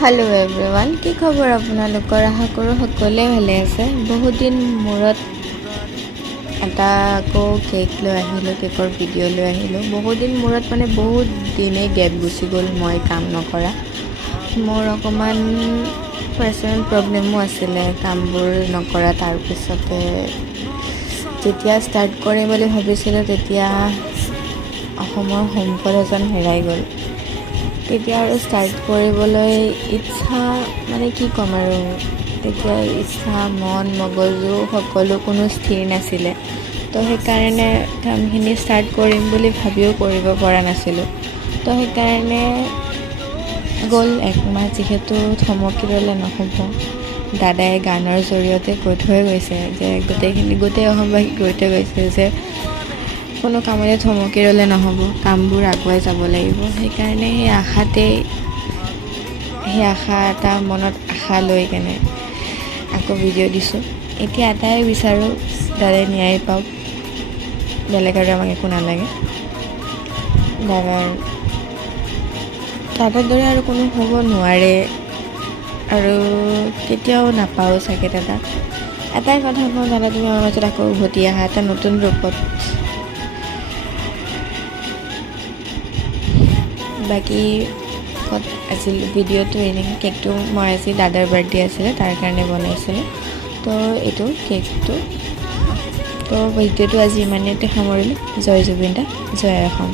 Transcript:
hello everyone কি খবৰ আপোনালোকৰ আশা কৰোঁ সকলোৱে ভালে আছে বহুত দিন মূৰত এটা আকৌ কেক লৈ আহিলোঁ কেকৰ ভিডিঅ' লৈ আহিলোঁ বহুত দিন মূৰত মানে বহুত দিনে গেপ গুচি গ'ল মই কাম নকৰা মোৰ অকমান পাৰ্চনেল প্ৰব্লেমো আছিলে কামবোৰ নকৰা তাৰ পিছতে যেতিয়া ষ্টাৰ্ট কৰিম বুলি ভাবিছিলোঁ তেতিয়া অসমৰ সম্পদ এজন হেৰাই গ'ল তেতিয়া আৰু ষ্টাৰ্ট কৰিবলৈ ইচ্ছা মানে কি ক'ম আৰু তেতিয়া ইচ্ছা মন মগজু সকলো কোনো স্থিৰ নাছিলে তো সেইকাৰণে কামখিনি ষ্টাৰ্ট কৰিম বুলি ভাবিও কৰিব পৰা নাছিলোঁ তো সেইকাৰণে গ'ল একমাহ যিহেতু থমকি ৰ'লে নহ'ব দাদাই গানৰ জৰিয়তে কৈ থৈ গৈছে যে গোটেই অসমবাসীক কৈ থৈ গৈছে যে কোনো কামতে থমকি ৰ'লে নহ'ব কামবোৰ আগুৱাই যাব লাগিব সেইকাৰণে সেই আশা এটা মনত আশা লৈ কেনে আকৌ ভিডিঅ' দিছোঁ এতিয়া এটাই বিচাৰোঁ দাদাই ন্যায় পাওক বেলেগ আৰু আমাক একো নালাগে দাদাৰ দৰে আৰু কোনো হ'ব নোৱাৰে আৰু কেতিয়াও নাপাওঁ চাগে দাদা এটাই কথা কওঁ দাদা তুমি আমাৰ মাজত আকৌ উভতি আহা এটা নতুন ৰূপত বাকী আজি ভিডিঅ'টো এনেকৈ কেকটো মই আজি দাদাৰ বাৰ্থডে আছিলে তাৰ কাৰণে বনাইছিলোঁ তো এইটো কেকটো তো ভিডিঅ'টো আজি ইমানেতে সামৰিলোঁ জয় জুবিন দা জয় অসম